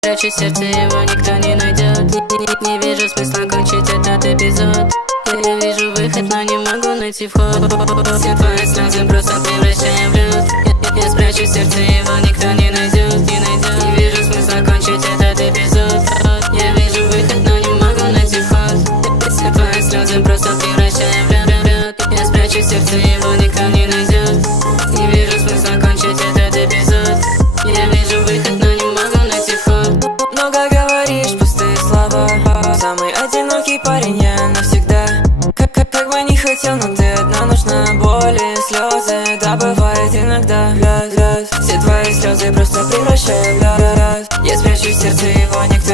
Прячу сердце, его никто не найдет. Не вижу смысла кончить этот эпизод. Я вижу выход, но не могу найти вход. Все твои слезы просто превращаю в лед. Я спрячу сердце, его никто не найдет. Не вижу смысла кончить этот эпизод. Я вижу выход, но не могу найти вход. Все твои слезы просто превращаю в лед. Я спрячу сердце, его никто не найдет. Не вижу смысла кончить этот эпизод. Я вижу выход, но не могу найти вход. Много говоришь, пустые слова. Самый одинокий парень я навсегда. Как бы не хотел, но ты одна нужна. Боли, слезы, да бывает иногда. Все твои слезы просто превращаю в лед. Я спрячу сердце, его никто